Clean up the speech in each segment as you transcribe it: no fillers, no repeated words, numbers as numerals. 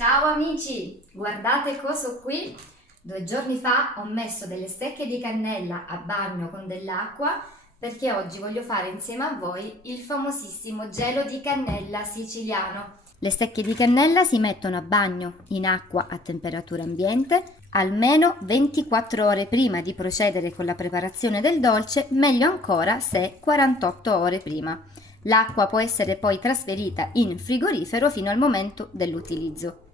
Ciao amici, guardate cosa ho qui. 2 giorni fa ho messo delle stecche di cannella a bagno con dell'acqua perché oggi voglio fare insieme a voi il famosissimo gelo di cannella siciliano. Le stecche di cannella si mettono a bagno in acqua a temperatura ambiente almeno 24 ore prima di procedere con la preparazione del dolce, meglio ancora se 48 ore prima. L'acqua può essere poi trasferita in frigorifero fino al momento dell'utilizzo.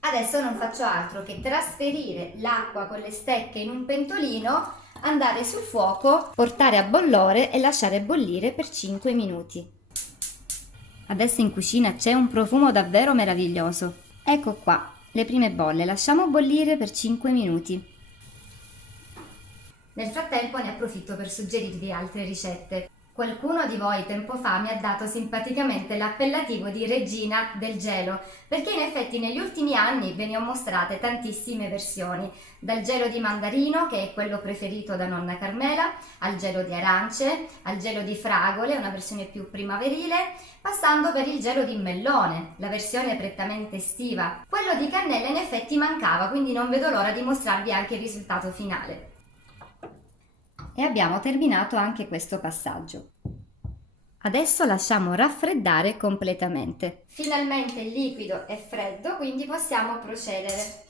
Adesso non faccio altro che trasferire l'acqua con le stecche in un pentolino, andare sul fuoco, portare a bollore e lasciare bollire per 5 minuti. Adesso in cucina c'è un profumo davvero meraviglioso. Ecco qua, le prime bolle, lasciamo bollire per 5 minuti. Nel frattempo ne approfitto per suggerirvi altre ricette. Qualcuno di voi tempo fa mi ha dato simpaticamente l'appellativo di regina del gelo, perché in effetti negli ultimi anni ve ne ho mostrate tantissime versioni, dal gelo di mandarino, che è quello preferito da nonna Carmela, al gelo di arance, al gelo di fragole, una versione più primaverile, passando per il gelo di melone, la versione prettamente estiva. Quello di cannella in effetti mancava, quindi non vedo l'ora di mostrarvi anche il risultato finale. E abbiamo terminato anche questo passaggio. Adesso lasciamo raffreddare completamente. Finalmente il liquido è freddo, quindi possiamo procedere.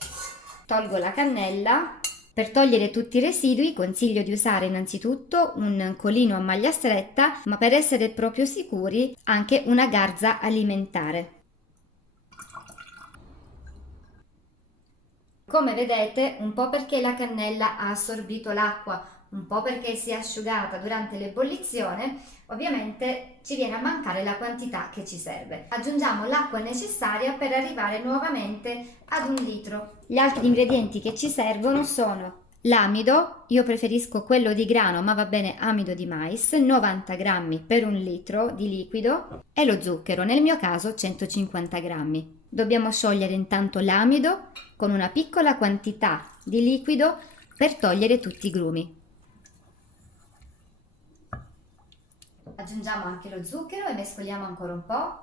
Tolgo la cannella. Per togliere tutti i residui consiglio di usare innanzitutto un colino a maglia stretta, ma per essere proprio sicuri anche una garza alimentare. Come vedete, un po' perché la cannella ha assorbito l'acqua, un po' perché si è asciugata durante l'ebollizione, ovviamente ci viene a mancare la quantità che ci serve. Aggiungiamo l'acqua necessaria per arrivare nuovamente ad 1 litro. Gli altri ingredienti che ci servono sono l'amido, io preferisco quello di grano ma va bene amido di mais, 90 grammi per 1 litro di liquido, e lo zucchero, nel mio caso 150 grammi. Dobbiamo sciogliere intanto l'amido con una piccola quantità di liquido per togliere tutti i grumi. Aggiungiamo anche lo zucchero e mescoliamo ancora un po'.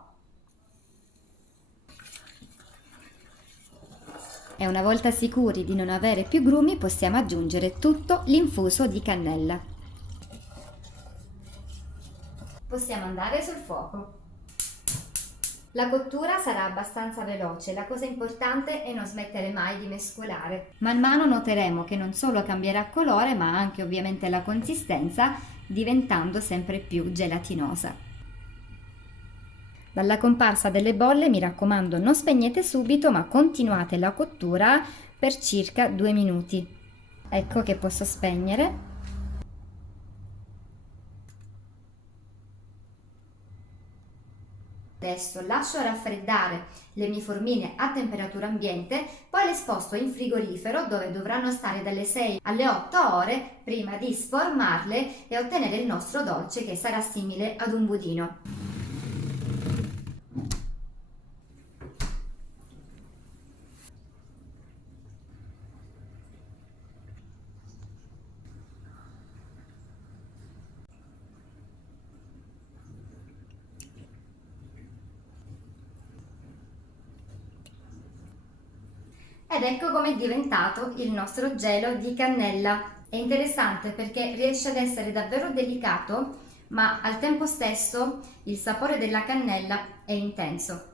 E una volta sicuri di non avere più grumi possiamo aggiungere tutto l'infuso di cannella. Possiamo andare sul fuoco. La cottura sarà abbastanza veloce, la cosa importante è non smettere mai di mescolare. Man mano noteremo che non solo cambierà colore ma anche ovviamente la consistenza, diventando sempre più gelatinosa. Dalla comparsa delle bolle mi raccomando non spegnete subito ma continuate la cottura per circa 2 minuti. Ecco che posso spegnere. Adesso lascio raffreddare le mie formine a temperatura ambiente, poi le sposto in frigorifero dove dovranno stare dalle 6 alle 8 ore prima di sformarle e ottenere il nostro dolce che sarà simile ad un budino. Ed ecco come è diventato il nostro gelo di cannella. È interessante perché riesce ad essere davvero delicato, ma al tempo stesso il sapore della cannella è intenso.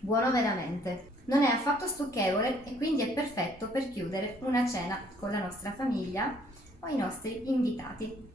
Buono veramente. Non è affatto stucchevole e quindi è perfetto per chiudere una cena con la nostra famiglia o i nostri invitati.